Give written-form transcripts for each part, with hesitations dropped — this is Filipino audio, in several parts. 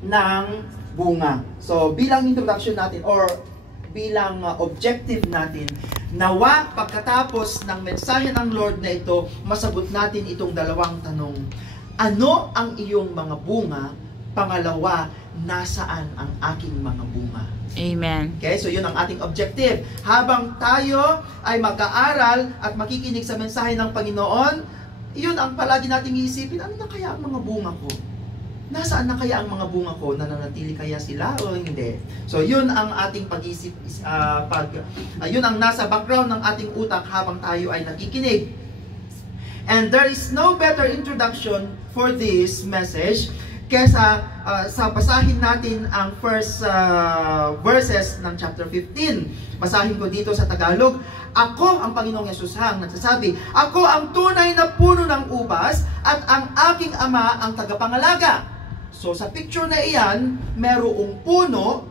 ng bunga. So, bilang introduction natin or bilang objective natin, nawa pagkatapos ng mensahe ng Lord na ito, masagot natin itong dalawang tanong. Ano ang iyong mga bunga? Pangalawa, nasaan ang aking mga bunga? Amen. Okay, so yun ang ating objective. Habang tayo ay mag-aaral at makikinig sa mensahe ng Panginoon, yun ang palagi nating iisipin, ano na kaya ang mga bunga ko? Nasaan na kaya ang mga bunga ko? Nananatili kaya sila o hindi? So yun ang ating pag-isip, yun ang nasa background ng ating utak habang tayo ay nakikinig. And there is no better introduction for this message kesa sa basahin natin ang first verses ng chapter 15. Basahin ko dito sa Tagalog. Ako, ang Panginoong Yesus ang nagsasabi, ako ang tunay na puno ng ubas at ang aking ama ang tagapangalaga. So sa picture na iyan, merong puno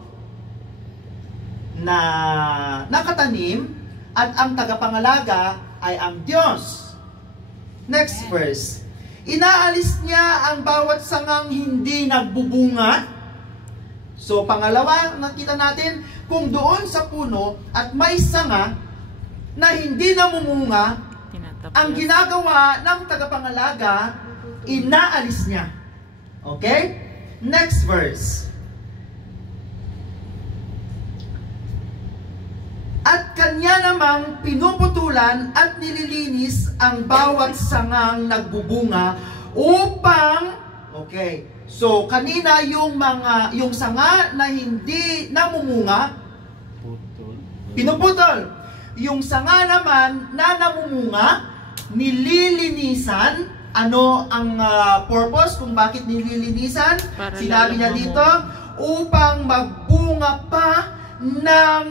na nakatanim at ang tagapangalaga ay ang Diyos. Next verse. Inaalis niya ang bawat sangang hindi nagbubunga. So pangalawa, nakita natin, kung doon sa puno at may sanga na hindi namumunga, ang ginagawa ng tagapangalaga, inaalis niya. Okay? Next verse. At kanya namang pinuputulan at nililinis ang bawat sangang nagbubunga upang, okay, so kanina yung sanga na hindi namumunga, pinuputol. Yung sanga naman na namumunga, nililinisan. Ano ang purpose kung bakit nililinisan? Sinabi niya dito, upang magbunga pa ng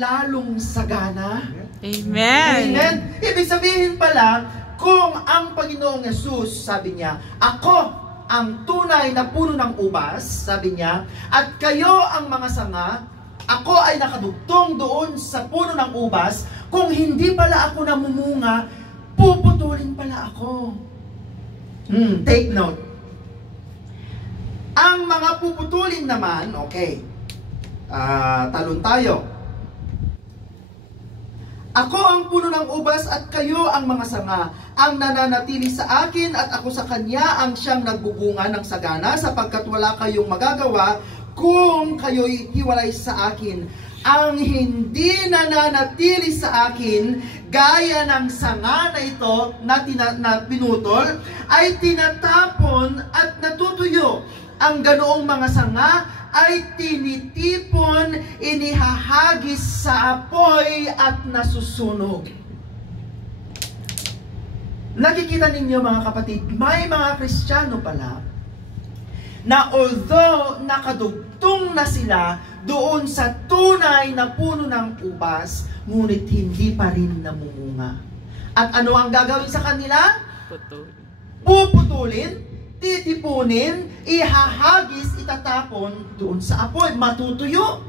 lalong sagana. Amen. Amen. Ibig sabihin pala, kung ang Panginoong Yesus, sabi niya, ako ang tunay na puno ng ubas, sabi niya, at kayo ang mga sanga, ako ay nakadugtong doon sa puno ng ubas, kung hindi pala ako namumunga, puputulin pala ako. Take note. Ang mga puputulin naman, okay, talon tayo. Ako ang puno ng ubas at kayo ang mga sanga. Ang nananatili sa akin at ako sa kanya ang siyang nagbubunga ng sagana, sapagkat wala kayong magagawa kung kayo'y hiwalay sa akin. Ang hindi nananatili sa akin, gaya ng sanga na ito na pinutol, ay tinatapon at natutuyo. Ang ganoong mga sanga ay tinitipon, inihahagis sa apoy at nasusunog. Nakikita ninyo mga kapatid, may mga Kristiyano pala na although nakadugtong na sila doon sa tunay na puno ng ubas, ngunit hindi pa rin namumunga. At ano ang gagawin sa kanila? Puputulin, titipunin, ihahagis, itatapon doon sa apoy, matutuyo.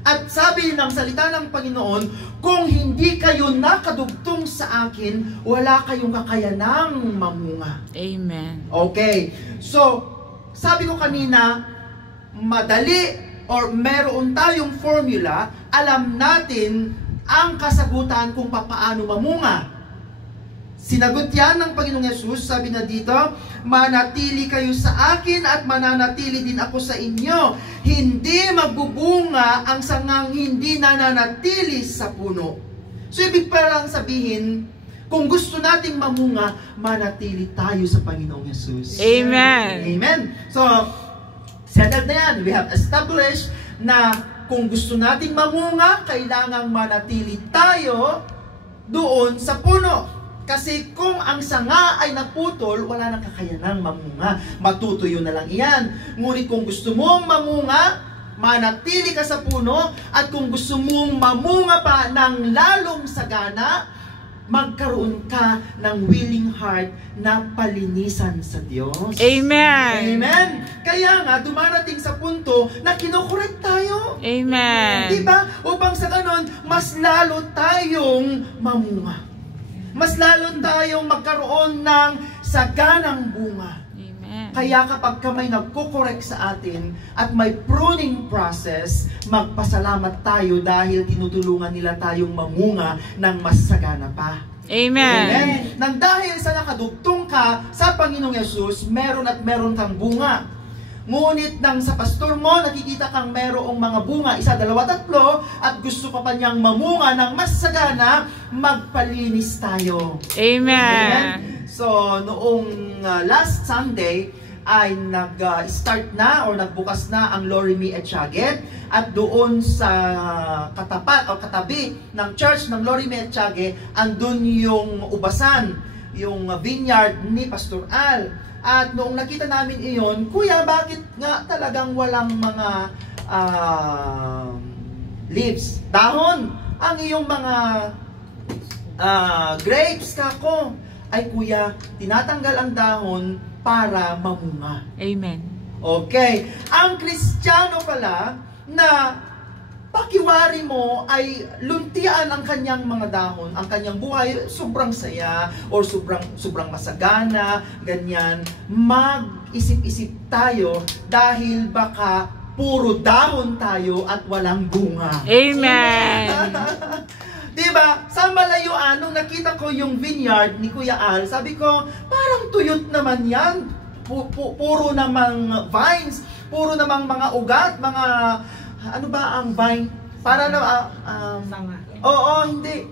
At sabi ng salita ng Panginoon, kung hindi kayo nakadugtong sa akin, wala kayong kakayanang mamunga. Amen. Okay. So, sabi ko kanina, madali or meron tayong formula, alam natin ang kasagutan kung paano mamunga. Sinagot yan ng Panginoong Yesus, sabi na dito, manatili kayo sa akin at mananatili din ako sa inyo. Hindi magbubunga ang sangang hindi nananatili sa puno. So ibig parang sabihin, kung gusto nating mamunga, manatili tayo sa Panginoong Yesus. Amen. Amen. So, settled na yan. We have established na kung gusto nating mamunga, kailangang manatili tayo doon sa puno. Kasi kung ang sanga ay naputol, wala nang kakayanang mamunga. Matutuyo na lang iyan. Ngunit kung gusto mong mamunga, manatili ka sa puno. At kung gusto mong mamunga pa ng lalong sagana, magkaroon ka ng willing heart na palinisan sa Diyos. Amen. Amen. Kaya nga, dumarating sa punto na kinukorek tayo. Amen. Diba? Upang sa ganon, mas lalo tayong mamunga. Mas lalo tayong magkaroon ng saganang bunga. Amen. Kaya kapag may nagko-correct sa atin at may pruning process, magpasalamat tayo dahil tinutulungan nila tayong mamunga ng mas sagana pa. Amen. Amen. Nang dahil sa nakadugtong ka sa Panginoong Yesus, meron at meron kang bunga. Ngunit nang sa pastor mo, nakikita kang merong mga bunga, 1, 2, 3, at gusto pa niyang mamunga ng mas sagana, magpalinis tayo. Amen. So, noong last Sunday, ay nag-start na o nagbukas na ang Lorimi Etchaget, at doon sa katapat o katabi ng church ng Lorimi Etchaget, andun yung ubasan, yung vineyard ni Pastor Al. At noong nakita namin iyon, Kuya, bakit nga talagang walang mga leaves, dahon, ang iyong mga grapes, kako? Ay, Kuya, tinatanggal ang dahon para mamunga. Amen. Okay. Ang Kristiyano pala na pakiwari mo ay luntian ang kanyang mga dahon, ang kanyang buhay, sobrang saya or sobrang masagana, ganyan. Mag-isip-isip tayo dahil baka puro dahon tayo at walang bunga. Amen. Diba? Sa malayuan, nung nakita ko yung vineyard ni Kuya Al, sabi ko, parang tuyot naman yan. Puro namang vines, puro namang mga ugat, mga, ano ba ang vine? Para na, oo, hindi.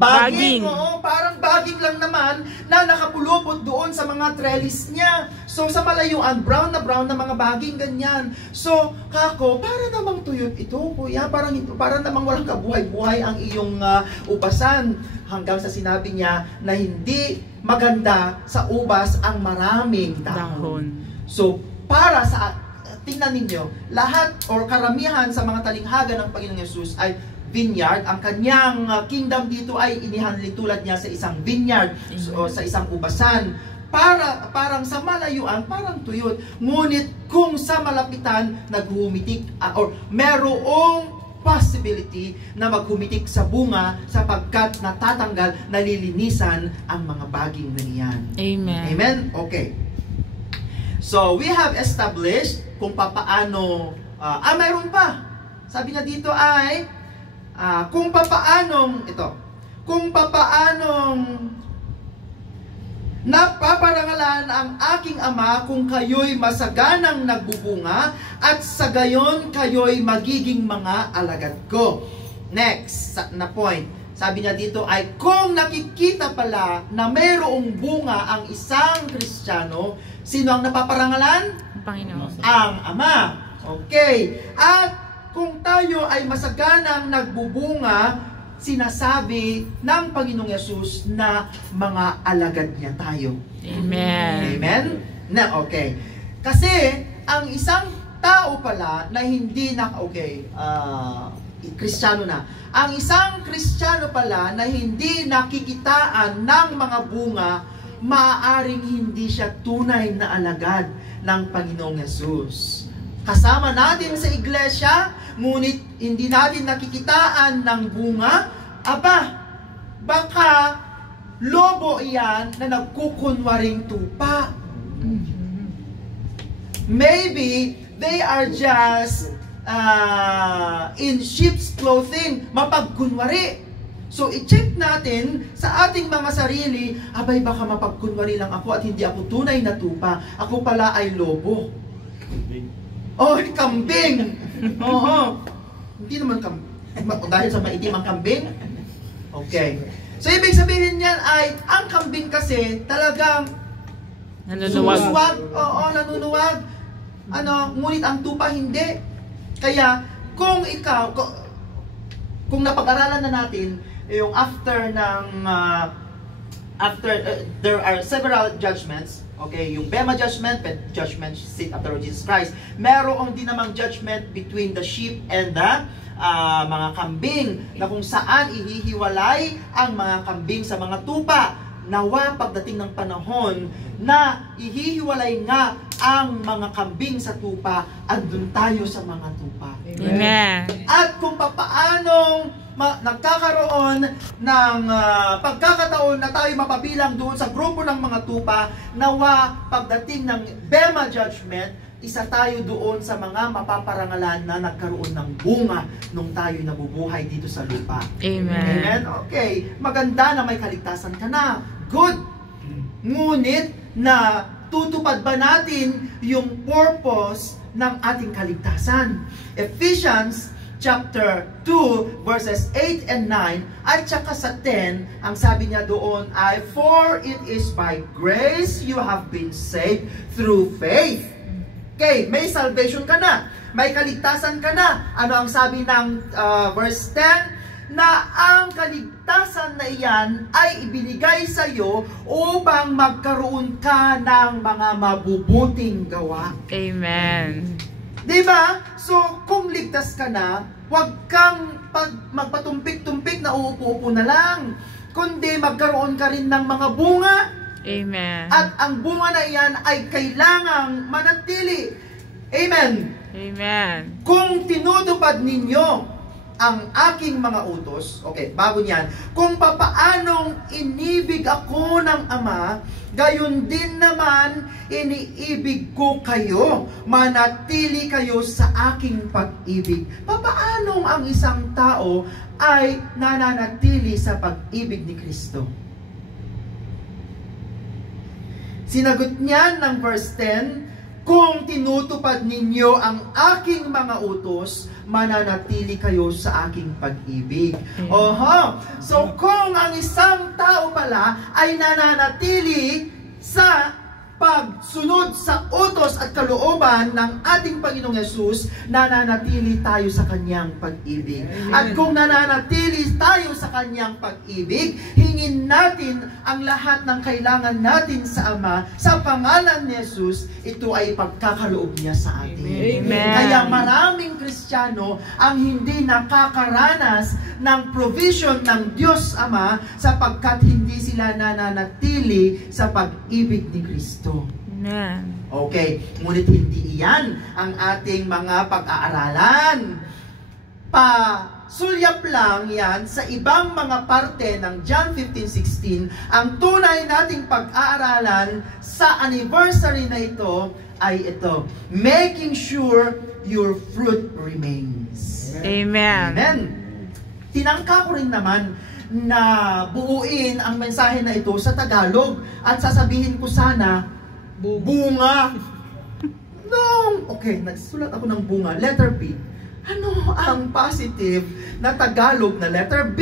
Baging. Oo, parang baging lang naman na nakapulupot doon sa mga trellis niya. So, sa malayuan, brown na mga baging, ganyan. So, kako, para namang tuyot ito, Kuya. Parang namang walang kabuhay-buhay ang iyong ubasan. Hanggang sa sinabi niya na hindi maganda sa ubas ang maraming dahon. So, para sa, tingnan ninyo, lahat or karamihan sa mga talinghaga ng Panginoong Yesus ay vineyard. Ang kanyang kingdom dito ay inihanli tulad niya sa isang vineyard, so, sa isang ubasan. Parang sa malayuan, parang tuyot. Ngunit kung sa malapitan, naghumitik or merong possibility na maghumitik sa bunga sapagkat natatanggal, nalilinisan ang mga baging na iyan. Amen. Amen? Okay. So, we have established kung papaano, mayroon pa. Sabi na dito ay, kung papaanong napaparangalan ang aking Ama kung kayo'y masaganang nagbubunga at sa gayon kayo'y magiging mga alagad ko. Next na point. Sabi niya dito ay kung nakikita pala na mayroong bunga ang isang Kristiyano, sino ang napaparangalan? Panginoon. Ang Ama. Okay. At kung tayo ay masaganang nagbubunga, sinasabi ng Panginoong Yesus na mga alagad niya tayo. Amen. Amen? Na, okay. Kasi, ang isang tao pala na hindi Kristiyano na. Ang isang Kristiyano pala na hindi nakikitaan ng mga bunga, maaaring hindi siya tunay na alagad ng Panginoong Yesus. Kasama natin sa iglesia, ngunit hindi natin nakikitaan ng bunga, baka lobo iyan na nagkukunwaring tupa. Maybe they are just in sheep's clothing, mapagkunwari. So, i-check natin sa ating mga sarili, baka mapagkunwari lang ako at hindi ako tunay na tupa. Ako pala ay lobo. Oh, kambing! Oo. Hindi naman dahil sa maitim ang kambing. Okay. So, ibig sabihin niyan ay, ang kambing kasi talagang Nanunuwag. Oo, nanunuwag. Ngunit ang tupa hindi. Kaya, kung napag-aralan na natin, yung there are several judgments. Okay, yung Bema judgment, judgment seat of the Lord Jesus Christ. Meron din namang judgment between the sheep and the mga kambing, na kung saan ihihiwalay ang mga kambing sa mga tupa. Nawa pagdating ng panahon, na ihihiwalay nga ang mga kambing sa tupa, andun tayo sa mga tupa. Amen. At kung papaanong nagkakaroon ng pagkakataon na tayo mapabilang doon sa grupo ng mga tupa, nawa pagdating ng Bema Judgment, isa tayo doon sa mga mapaparangalan na nagkaroon ng bunga nung tayo nabubuhay dito sa lupa. Amen. Amen? Okay. Maganda na may kaligtasan ka na. Good. Ngunit na tutupad ba natin yung purpose ng ating kaligtasan? Ephesians chapter 2 verses 8 and 9 at saka sa 10, ang sabi niya doon ay, "For it is by grace you have been saved through faith." Okay, may salvation ka na. May kaligtasan ka na. Ano ang sabi ng verse 10? Na ang kaligtasan na iyan ay ibinigay sa iyo upang magkaroon ka ng mga mabubuting gawa. Amen. Diba? So, kung ligtas ka na, huwag kang magpatumpik-tumpik na uupo-upo na lang. Kundi magkaroon ka rin ng mga bunga. Amen. At ang bunga na iyan ay kailangang manatili. Amen. Amen. Kung tinutupad ninyo ang aking mga utos, okay, bago niyan, kung papaanong inibig ako ng Ama, gayon din naman iniibig ko kayo, manatili kayo sa aking pag-ibig. Papaanong ang isang tao ay nananatili sa pag-ibig ni Kristo? Sinagot niyan ng verse 10, kung tinutupad ninyo ang aking mga utos, mananatili kayo sa aking pag-ibig. Oho! So kung ang isang tao pala ay nananatili sa pagsunod sa utos at kalooban ng ating Panginoong Yesus, nananatili tayo sa kanyang pag-ibig. At kung nananatili tayo sa kanyang pag-ibig, hingin natin ang lahat ng kailangan natin sa Ama, sa pangalan ni Yesus, ito ay pagkakaloob niya sa atin. Amen. Kaya maraming Kristiyano ang hindi nakakaranas ng provision ng Diyos Ama sapagkat hindi sila nananatili sa pag-ibig ni Kristo. Amen. Okay, ngunit hindi iyan ang ating mga pag-aaralan. Sulyap lang yan sa ibang mga parte ng John 15:16. Ang tunay nating pag-aaralan sa anniversary na ito ay ito, making sure your fruit remains. Amen. Amen. Tinangka ko rin naman na buuin ang mensahe na ito sa Tagalog at sasabihin ko sana, bunga. Okay, nagsulat ako ng bunga, letter B. Ano ang positive na Tagalog na letter B?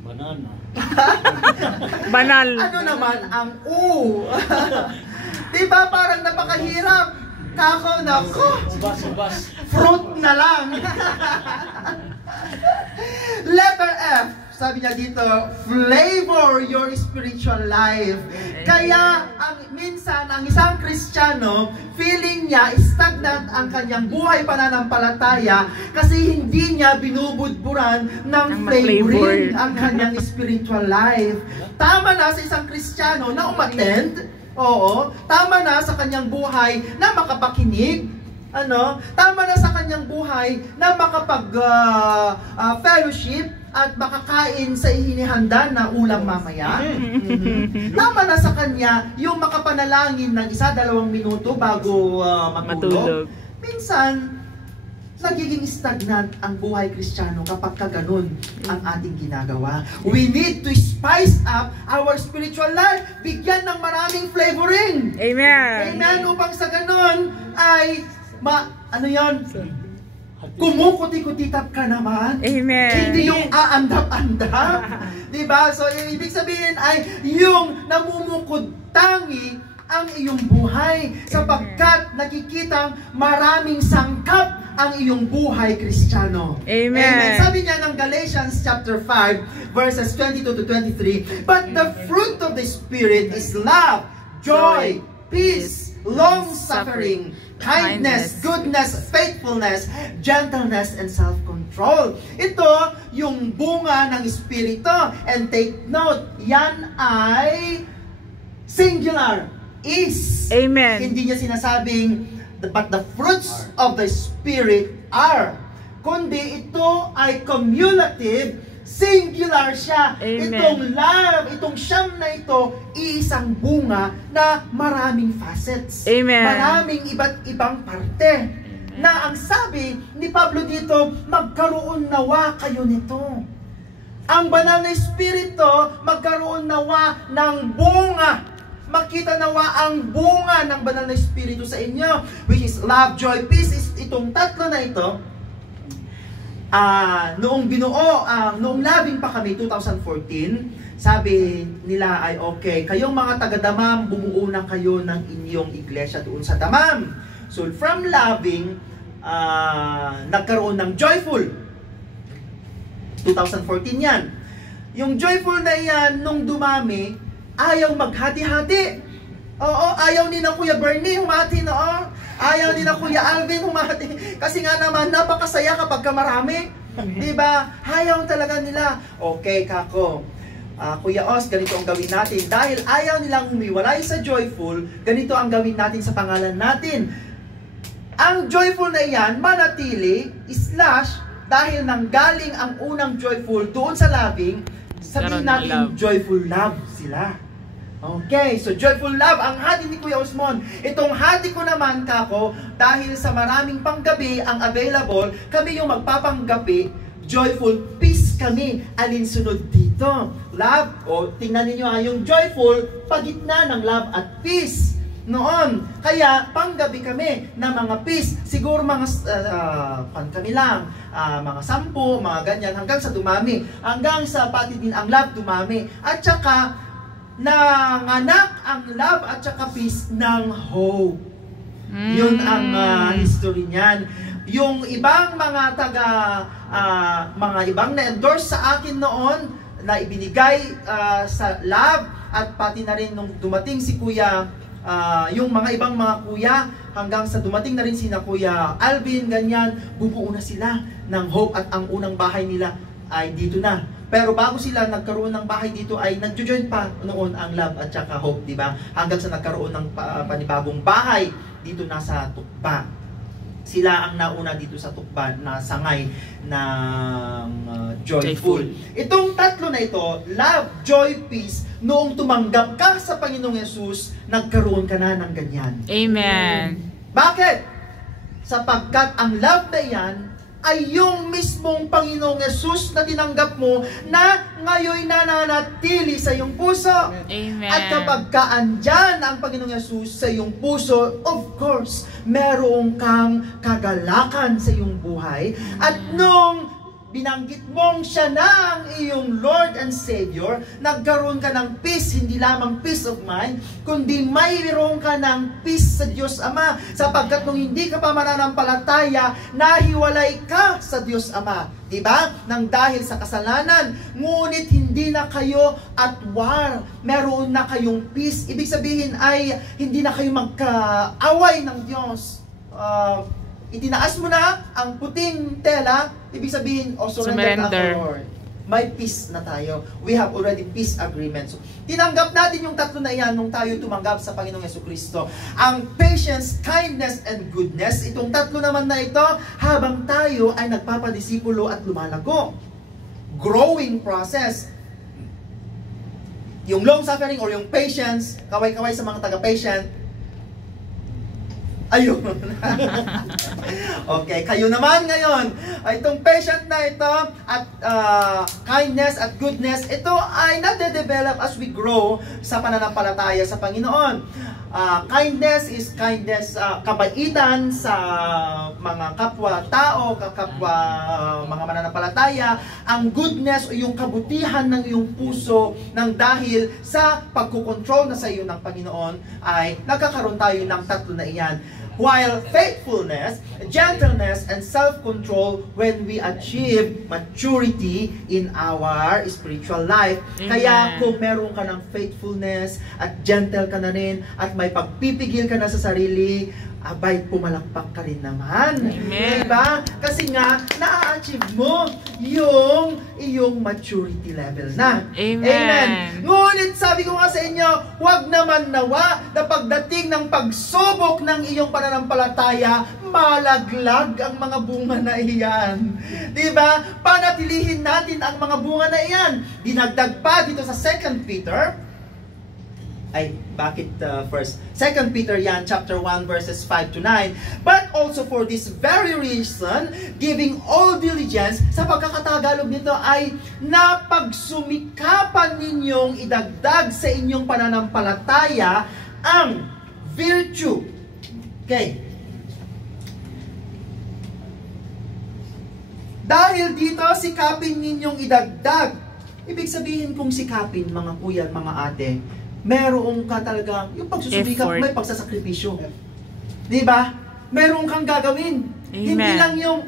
Banana. Banal. Ano naman ang U? Diba parang napakahirap? Kako, nako. Ubas. Fruit na lang. Letter F. Sabi niya dito, flavor your spiritual life. Kaya minsan ang isang Kristiyano, feeling niya stagnant ang kanyang buhay pananampalataya kasi hindi niya binubudburan ng flavoring ang kanyang spiritual life. Tama na sa isang Kristiyano na umattend, oo, tama na sa kanyang buhay na makapakinig, tama na sa kanyang buhay na makapag-fellowship at makakain sa ihinihanda na ulam mamaya. Tama na sa kanya yung makapanalangin ng 1-2 minuto bago matulog. Minsan, nagiging stagnant ang buhay Kristiyano kapag kaganon ang ating ginagawa. We need to spice up our spiritual life. Bigyan ng maraming flavoring. Amen. Amen. Upang sa ganon ay kumukuti-kutitap ka naman. Amen. Hindi yung aandap-andap. Diba? So, ibig sabihin ay yung namumukod-tangi ang iyong buhay sapagkat nakikitang maraming sangkap ang iyong buhay Kristiyano. Amen. Amen. Sabi niya ng Galatians chapter 5 verses 22 to 23, but the fruit of the Spirit is love, joy, peace, long-suffering, kindness, goodness, faithfulness, gentleness, and self-control. Ito yung bunga ng Espiritu. And take note, yan ay singular. is. Amen. Hindi niya sinasabing, but the fruits of the Spirit are. Kundi ito ay cumulative, singular siya. Amen. Itong love, itong siyam na ito, iisang bunga na maraming facets. Amen. Maraming iba't ibang parte. Na ang sabi ni Pablo dito, magkaroon nawa kayo nito. Ang banal na Espiritu, magkaroon nawa ng bunga. Makita nawa ang bunga ng banal na Espiritu sa inyo, which is love, joy, peace. Itong tatlo na ito, noong noong labing pa kami, 2014, sabi nila ay okay, kayong mga taga-Damam, bumuo na kayo ng inyong iglesia doon sa Damam. So from labing, nagkaroon ng joyful. 2014 yan. Yung joyful na yan, nung dumami, ayaw maghati-hati. Oo, ayaw ni na Kuya Bernie humati noon. Ayaw ni na Kuya Alvin humati. Kasi nga naman, napakasaya kapag marami. Diba? Ayaw talaga nila. Okay, kako. Kuya Os, ganito ang gawin natin. Dahil ayaw nilang humiwalay sa joyful, ganito ang gawin natin sa pangalan natin. Ang joyful na iyan, manatili, / dahil nanggaling ang unang joyful doon sa loving, sabihin natin joyful love sila. Okay, so joyful love, ang hati ni Kuya Osmon. Itong hati ko naman, kako, dahil sa maraming panggabi ang available, kami yung magpapanggabi, joyful peace kami. Alin sunod dito? Love, o tingnan ninyo yung joyful, pagitna ng love at peace. Noon, kaya panggabi kami na mga peace, siguro mga kami lang, mga 10, mga ganyan, hanggang sa dumami, hanggang sa pati din ang love dumami. At saka, nanganak ang love at saka peace ng hope. Yun ang history niyan. Yung ibang mga mga ibang na-endorse sa akin noon, na ibinigay sa love, at pati na rin nung dumating si Kuya, yung mga ibang mga kuya, hanggang sa dumating na rin sina Kuya Alvin, ganyan, bubuo na sila ng hope, at ang unang bahay nila ay dito na. Pero bago sila nagkaroon ng bahay dito ay nagjo-join pa noon ang love at saka hope, di ba? Hanggang sa nagkaroon ng panibagong bahay dito na sa Tukba. Sila ang nauna dito sa Tukba na sangay ng joyful. Itong tatlo na ito, love, joy, peace, noong tumanggap ka sa Panginoong Yesus, nagkaroon ka na ng ganyan. Amen. Bakit? Sapagkat ang love na yan ay yung mismong Panginoong Yesus na tinanggap mo, na ngayon nananatili sa iyong puso. Amen. At kapag kaandyan ang Panginoong Yesus sa iyong puso, of course, meron kang kagalakan sa iyong buhay. At nung binanggit mong siya na ang iyong Lord and Savior, nagkaroon ka ng peace, hindi lamang peace of mind, kundi mayroon ka ng peace sa Diyos Ama, sapagkat nung hindi ka pa mananampalataya, nahiwalay ka sa Diyos Ama, di ba? Nang dahil sa kasalanan, ngunit hindi na kayo at war, meron na kayong peace. Ibig sabihin ay hindi na kayo magkaaway ng Diyos. Itinaas mo na ang puting tela, ibig sabihin, surrender ka, Lord. May peace na tayo. We have already peace agreement. So, tinanggap natin yung tatlo na iyan nung tayo tumanggap sa Panginoong Jesucristo. Ang patience, kindness, and goodness, itong tatlo naman na ito, habang tayo ay nagpapadisipulo at lumalago. Growing process. Yung long suffering or yung patience, kaway-kaway sa mga taga-patient, ayun. Okay, kayo naman ngayon, itong patient na ito at kindness at goodness, ito ay nade-develop as we grow sa pananampalataya sa Panginoon. Kindness is kindness, kabaitan sa mga kapwa-tao, kapwa mga mananampalataya. Ang goodness o yung kabutihan ng iyong puso, nang dahil sa pagkukontrol na sa iyo ng Panginoon, ay nagkakaroon tayo ng tatlo na iyan. While faithfulness, gentleness, and self-control when we achieve maturity in our spiritual life. Amen. Kaya kung meron ka ng faithfulness at gentle ka na rin at may pagpipigil ka na sa sarili, abay, pumalakpak ka rin naman. Amen. Diba? Kasi nga, na-achieve mo yung iyong maturity level na. Amen. Ngunit sabi ko nga sa inyo, huwag naman nawa na pagdating ng pagsubok ng iyong pananampalataya, malaglag ang mga bunga na iyan. Diba? Panatilihin natin ang mga bunga na iyan. Dinagdag pa dito sa 2 Peter, ay, bakit first? 2 Peter yan, chapter 1, verses 5 to 9. But also for this very reason, giving all diligence, sa pagkakatagalog nito ay napagsumikapan ninyong idagdag sa inyong pananampalataya ang virtue. Okay. Dahil dito, sikapin ninyong idagdag. Ibig sabihin kung sikapin, mga kuya at mga ate, meron ka talaga, yung pagsusumikap, Effort. may pagsasakripisyo. Di ba? Meron kang gagawin. Amen. Hindi lang yung,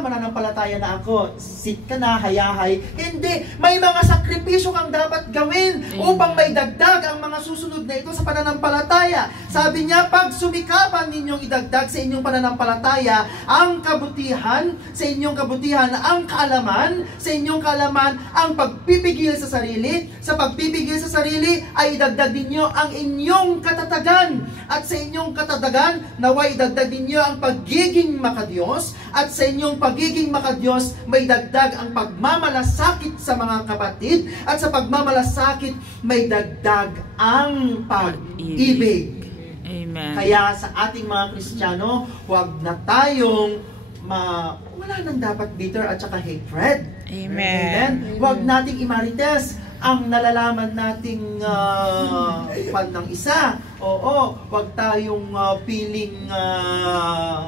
mananampalataya na ako, sit ka na, hayahay. Hindi. May mga sakripisyo kang dapat gawin upang may dagdag ang mga susunod na ito sa pananampalataya. Sabi niya, pag sumikapan ninyong idagdag sa inyong pananampalataya ang kabutihan, sa inyong kabutihan ang kaalaman, sa inyong kaalaman ang pagpipigil sa sarili, sa pagpipigil sa sarili ay idagdag ninyo ang inyong katatagan, at sa inyong katatagan naway idagdag ninyo ang pagiging makadiyos, at sa inyong pagiging makadiyos may dagdag ang pagmamalasakit sa mga kapatid, at sa pagmamalasakit may dagdag ang pag-ibig. Amen. Kaya sa ating mga Kristiyano, huwag na tayong wala nang dapat bitter at saka hatred. Amen. Huwag nating imarites ang nalalaman nating pan ng isa. Oo, huwag tayong feeling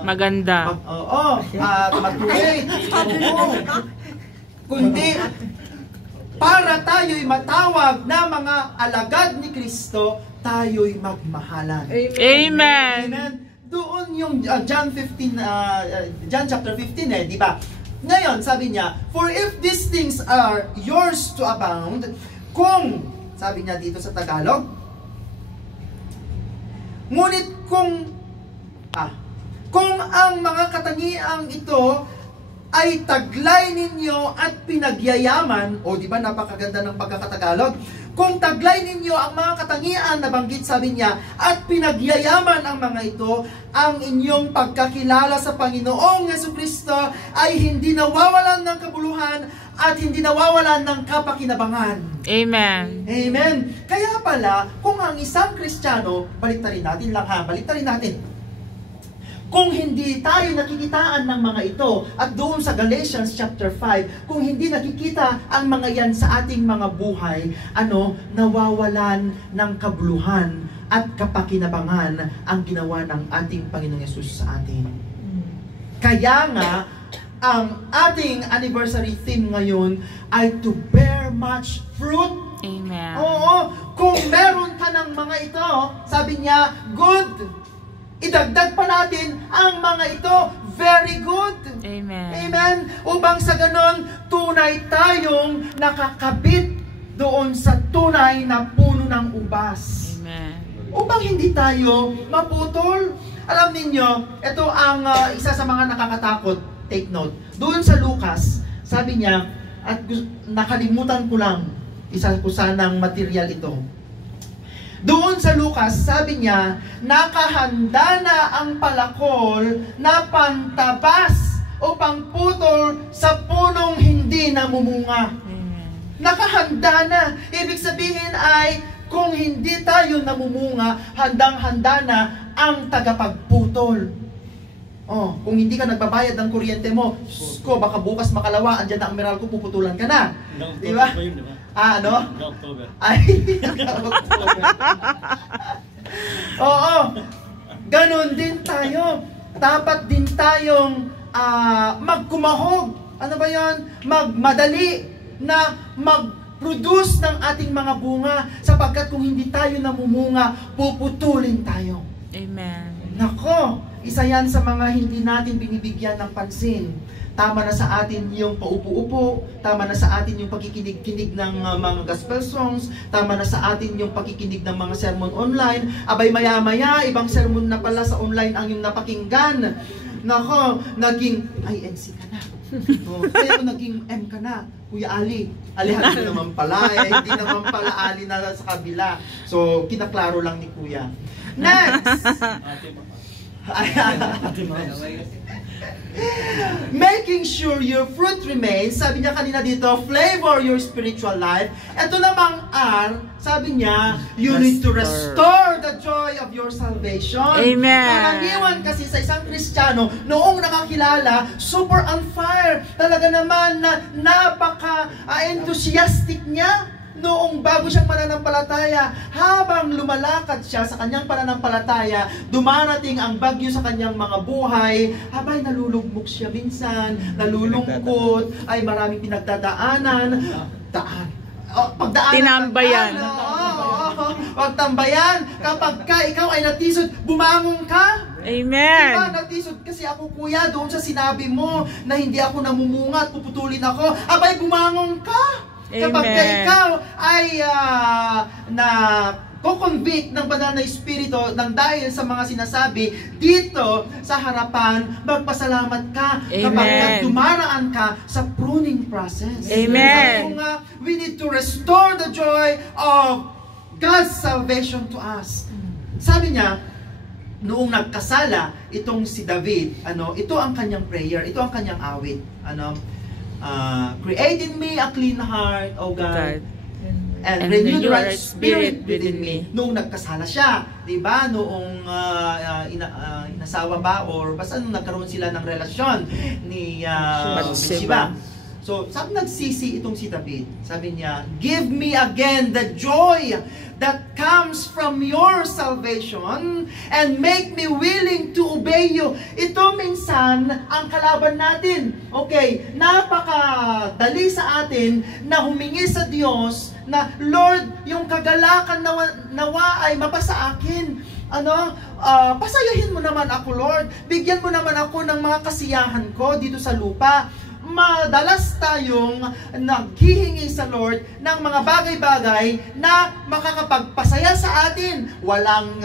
Maganda. matuloy. Oo. Kundi para tayo'y matawag na mga alagad ni Kristo, tayo'y magmahalan. Amen. Amen. Doon yung John chapter 15 di ba? Ngayon, sabi niya, for if these things are yours to abound, kung, sabi niya dito sa Tagalog, ngunit kung ang mga katangiang ito ay taglay ninyo at pinagyayaman, o di ba napakaganda ng pagkakatagalog, kung taglay ninyo ang mga katangian na banggit, sabi niya, at pinagyayaman ang mga ito, ang inyong pagkakilala sa Panginoong Jesucristo ay hindi nawawalan ng kabuluhan at hindi nawawalan ng kapakinabangan. Amen. Amen. Kaya pala, kung ang isang Kristiyano, baliktarin natin. Kung hindi tayo nakikitaan ng mga ito, at doon sa Galatians chapter 5, kung hindi nakikita ang mga yan sa ating mga buhay, nawawalan ng kabuluhan at kapakinabangan ang ginawa ng ating Panginoong Yesus sa atin. Kaya nga, ang ating anniversary theme ngayon ay to bear much fruit. Amen. Oo, kung meron ka ng mga ito, sabi niya, good. Idagdag pa natin ang mga ito, very good. Amen. Amen. Upang sa ganon, tunay tayong nakakabit doon sa tunay na puno ng ubas. Amen. Upang hindi tayo maputol. Alam ninyo, ito ang isa sa mga nakakatakot. Take note. Doon sa Lucas, sabi niya, at nakalimutan ko lang, isa ko sanang material ito. Doon sa Lucas, sabi niya, nakahanda na ang palakol na pantabas o pangputol sa punong hindi namumunga. Nakahanda na. Ibig sabihin ay, kung hindi tayo namumunga, handang-handa na ang tagapagputol. Kung hindi ka nagbabayad ng kuryente mo, baka bukas makalawa, andyan na ang meral ko, puputulan ka na. Di ba? October. Ay, oo. Ganon din tayo. Dapat din tayong magkumahog. Ano ba yan? Magmadali na mag-produce ng ating mga bunga, sapagkat kung hindi tayo namumunga, puputulin tayo. Amen. Nako, isa yan sa mga hindi natin binibigyan ng pansin. Tama na sa atin yung paupo-upo, tama na sa atin yung pakikinig-kinig ng mga gospel songs, tama na sa atin yung pakikinig ng mga sermon online. Abay maya-maya, ibang sermon na pala sa online ang yung napakinggan. Nako, naging INC ka na. Kaya naging M ka na, Kuya Ali. Alihan ko naman pala, hindi naman pala Ali na sa kabila. So, kinaklaro lang ni Kuya. Next! Making sure your fruit remains. Sabi niya kanina dito, flavor your spiritual life. Ito namang R, sabi niya, you need to restore the joy of your salvation. Amen. Karaniwan kasi sa isang Kristiyano, noong nakakilala, super on fire. Talaga naman na napaka-enthusiastic niya. Noong bago siyang mananampalataya, habang lumalakad siya sa kanyang pananampalataya, dumarating ang bagyo sa kanyang mga buhay, habay nalulugmok siya minsan, nalulungkot, ay maraming pinagdadaanan, Tinambayan. Pagtambayan, kapag ikaw ay natisod, bumangon ka. Amen. Diba, natisod kasi ako, Kuya, doon sa sinabi mo na hindi ako namumunga at puputulin ako, abay bumangon ka. Kapag ikaw ay na-convict ng banal na espiritu ng dahil sa mga sinasabi dito sa harapan, magpasalamat ka. Amen. Kapag dumaraan ka sa pruning process. Amen. So, we need to restore the joy of God's salvation to us. Sabi niya, noong nagkasala itong si David, ito ang kanyang prayer, ito ang kanyang awit. Create in me a clean heart, O God, and renew the right spirit within me. Noong nagkasala siya, di ba? Noong inasawa ba, or basta nung nagkaroon sila ng relasyon ni Bathsheba. So, sabi nagsisi itong si David. Sabi niya, give me again the joy that comes from your salvation and make me willing to obey you. Ito minsan ang kalaban natin. Okay, napakadali sa atin na humingi sa Diyos na, Lord, yung kagalakan nawa ay mapasa akin. Pasayahin mo naman ako, Lord. Bigyan mo naman ako ng mga kasiyahan ko dito sa lupa. Madalas tayong naghihingi sa Lord ng mga bagay-bagay na makakapagpasaya sa atin. Walang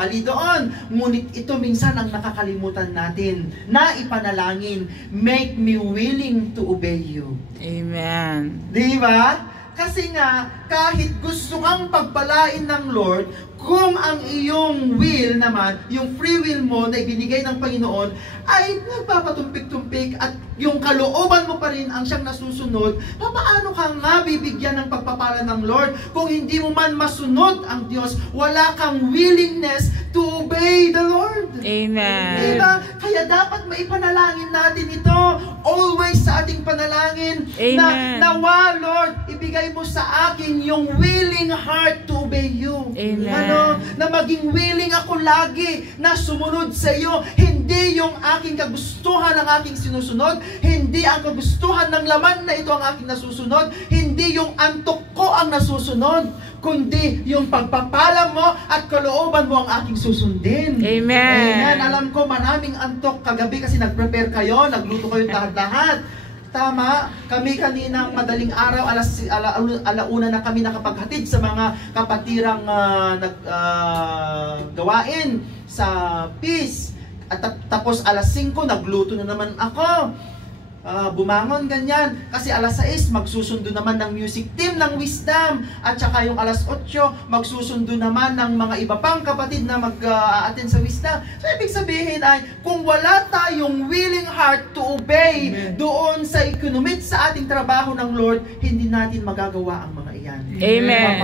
mali doon. Ngunit ito minsan ang nakakalimutan natin na ipanalangin, make me willing to obey you. Amen. Di ba? Kasi nga, kahit gusto kang pagpalain ng Lord, kung ang iyong will naman, yung free will mo na ibinigay ng Panginoon, ay nagpapatumpik-tumpik at yung kalooban mo pa rin ang siyang nasusunod, paano ka nga bibigyan ng pagpapala ng Lord kung hindi mo man masunod ang Diyos, wala kang willingness to obey the Lord. Amen. Diba? Kaya dapat maipanalangin natin ito always sa ating panalangin. Amen. Na nawa, Lord, ibigay mo sa akin yung willing heart to obey you. Amen. Na maging willing ako lagi na sumunod sa iyo. Hindi yung aking kagustuhan ang aking sinusunod. Hindi ang kagustuhan ng laman na ito ang aking nasusunod. Hindi yung antok ko ang nasusunod. Kundi yung pagpapala mo at kalooban mo ang aking susundin. Amen. Amen. Alam ko maraming antok kagabi kasi nag-prepare kayo, nagluto kayo lahat-lahat. Tama, kami kaninang madaling araw, alauna na kami nakapaghatid sa mga kapatirang gawain sa Peace. At tapos 5, nagluto na naman ako. Bumangon ganyan. Kasi 6, magsusundo naman ng music team ng Wisdom. At saka yung 8, magsusundo naman ng mga iba pang kapatid na mag-attend sa Wisdom. So, ibig sabihin ay, kung wala tayong willing heart to obey doon sa ikinumit sa ating trabaho ng Lord, hindi natin magagawa ang mga iyan. Amen.